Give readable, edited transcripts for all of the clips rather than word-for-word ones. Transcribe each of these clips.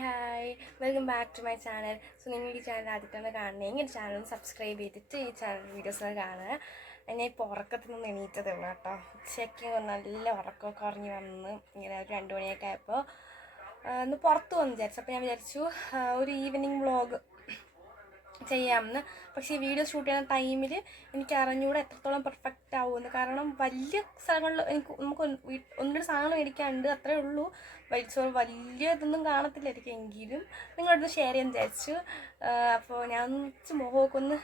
Hi welcome back to my channel. So നിങ്ങൾ ഈ channel ആദ്യമായിട്ടാണ് കാണണമെങ്കിൽ ചാനൽ സബ്സ്ക്രൈബ് ചെയ്തിട്ട് ഈ ചാനൽ വീഡിയോസൊക്കെ കാണുക. എന്നെ ഇപ്പോൾ ഉറക്കത്തിൽ നിന്ന് എണീറ്റതേ ഉള്ളൂ കേട്ടോ. ഉച്ചയ്ക്ക് നല്ല ഉറക്കമൊക്കെ ഉറങ്ങി വന്ന് ഇങ്ങനെ ഒരു 2 മണിയൊക്കെ ആയപ്പോൾ ഒന്ന് പുറത്ത് വന്ന് വിചാരിച്ചു. അപ്പോൾ ഞാൻ വിചാരിച്ചു ഒരു ഈവനിങ് വ്ളോഗ് ചെയ്യാമെന്ന്. പക്ഷേ ഈ വീഡിയോ ഷൂട്ട് ചെയ്യുന്ന ടൈമിൽ എനിക്ക് അറിഞ്ഞുകൂടെ എത്രത്തോളം പെർഫെക്റ്റ് ആവുമെന്ന്. കാരണം വലിയ സ്ഥലങ്ങളിൽ നമുക്ക് ഒന്നിട്ട് സാധനങ്ങൾ മേടിക്കാനുണ്ട്, അത്രേ ഉള്ളൂ. വലിയ ഇതൊന്നും കാണത്തില്ലായിരിക്കും, എങ്കിലും നിങ്ങളടുത്ത് ഷെയർ ചെയ്യാൻ വിചാരിച്ചു. അപ്പോൾ ഞാൻ മുഖമൊക്കെ ഒന്ന്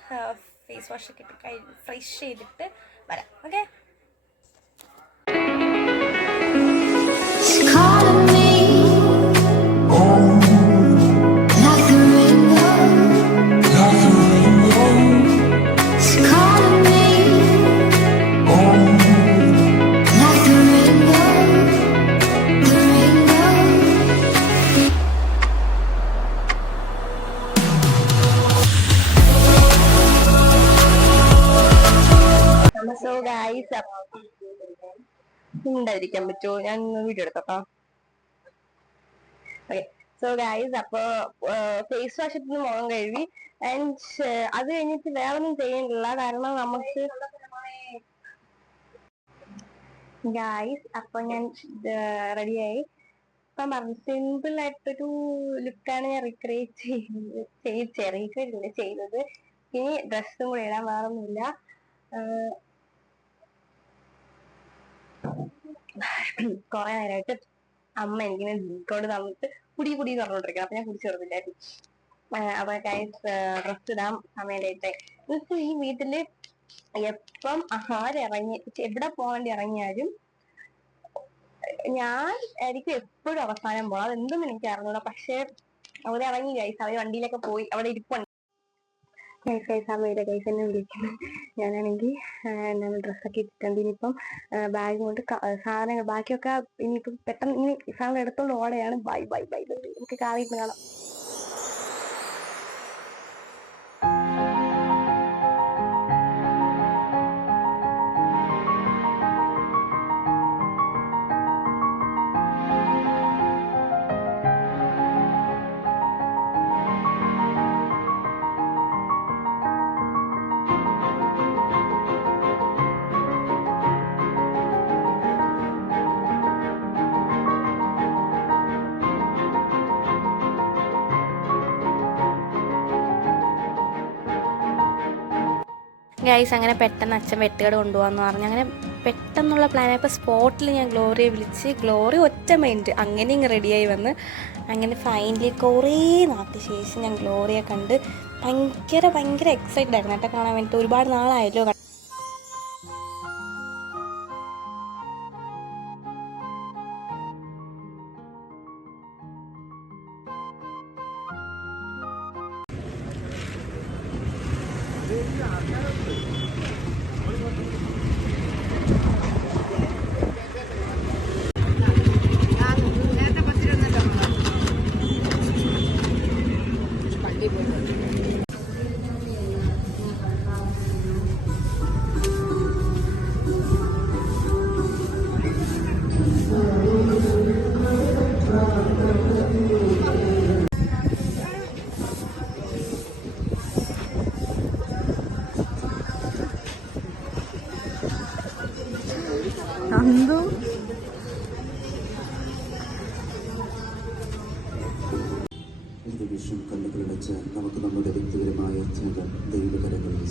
ഫേസ് വാഷൊക്കെ ഇട്ട് ഫ്രഷ് ചെയ്തിട്ട് വരാം. ഓക്കെ. സോ ഗൈസ്, ഉണ്ടായിരിക്കാൻ പറ്റുമോ? ഞാൻ വീഡിയോ എടുത്തോട്ടോ. ഓക്കെ. സോ ഗൈസ്, അപ്പോൾ ഫേസ് വാഷ് ഇട്ട് മുഖം കഴുകി. ആൻഡ് അത് കഴിഞ്ഞിട്ട് വേറെ ഒന്നും ചെയ്യണില്ല. കാരണം നമുക്ക് ഗൈസ്, അപ്പോൾ ഞാൻ റെഡിയായി. ഇപ്പം പറഞ്ഞു സിമ്പിൾ ആയിട്ടൊരു ലുക്കാണ് ഞാൻ റീക്രിയേറ്റ് ചെയ്തത്. ഇനി ഡ്രസ്സും കൂടെ ഇടാൻ വേറൊന്നുമില്ല. കുറെ നേരമായിട്ട് അമ്മ എനിക്കിങ്ങനെ കൊണ്ട് തന്നിട്ട് കുടി എന്ന് പറഞ്ഞോണ്ടിരിക്കണം. അപ്പൊ ഞാൻ കുടിച്ചു കൊടുത്തില്ലായിരുന്നു. അപ്പൊ ഡ്രസ് ഇടാൻ സമയം ലേറ്റായി. ഈ വീട്ടില് എപ്പം ആരിറങ്ങി എവിടെ പോകേണ്ടി ഇറങ്ങിയാലും ഞാൻ എനിക്ക് എപ്പോഴും അവസാനം പോകണം. അതെന്തും എനിക്ക് അറിഞ്ഞൂടാ. പക്ഷെ അവിടെ ഇറങ്ങി ഗൈസ്, അവര് വണ്ടിയിലൊക്കെ പോയി, അവിടെ ഇരിപ്പുണ്ട്. അമ്മയുടെ കൈസ് എന്നെ വിളിക്കുന്നു. ഞാനാണെങ്കിൽ എന്താണ് ഡ്രസ്സൊക്കെ ഇട്ടിട്ടുണ്ട്. ഇനിയിപ്പം ബാഗ് കൊണ്ട് സാധനങ്ങൾ ബാക്കിയൊക്കെ ഇനിയിപ്പം പെട്ടെന്ന് ഇനി സാധനം എടുത്തോണ്ട് ഓടെയാണ്. Bye bye bye bye. നമുക്ക് കാറിയിട്ട് കാണാം. ഗൈസ്, അങ്ങനെ പെട്ടെന്ന് അച്ഛൻ വെട്ടുകട കൊണ്ടുപോകാമെന്ന് പറഞ്ഞു. അങ്ങനെ പെട്ടെന്നുള്ള പ്ലാനായപ്പോൾ സ്പോട്ടിൽ ഞാൻ ഗ്ലോറിയെ വിളിച്ച്, ഗ്ലോറി ഒറ്റ മൈൻഡ് അങ്ങനെ ഇങ്ങ് റെഡിയായി വന്ന്. അങ്ങനെ ഫൈനലി കുറേ നാൾക്ക് ശേഷം ഞാൻ ഗ്ലോറിയെ കണ്ട് ഭയങ്കര എക്സൈറ്റഡ് ആയിരുന്നു കേട്ടോ കാണാൻ വേണ്ടിയിട്ട്. ഒരുപാട് നാളായല്ലോ. നിമിഷം കണ്ണുകളടച്ച് നമുക്ക് നമ്മുടെ വ്യക്തിപരമായ ചിന്തകൾ ദൈവകരങ്ങളിൽ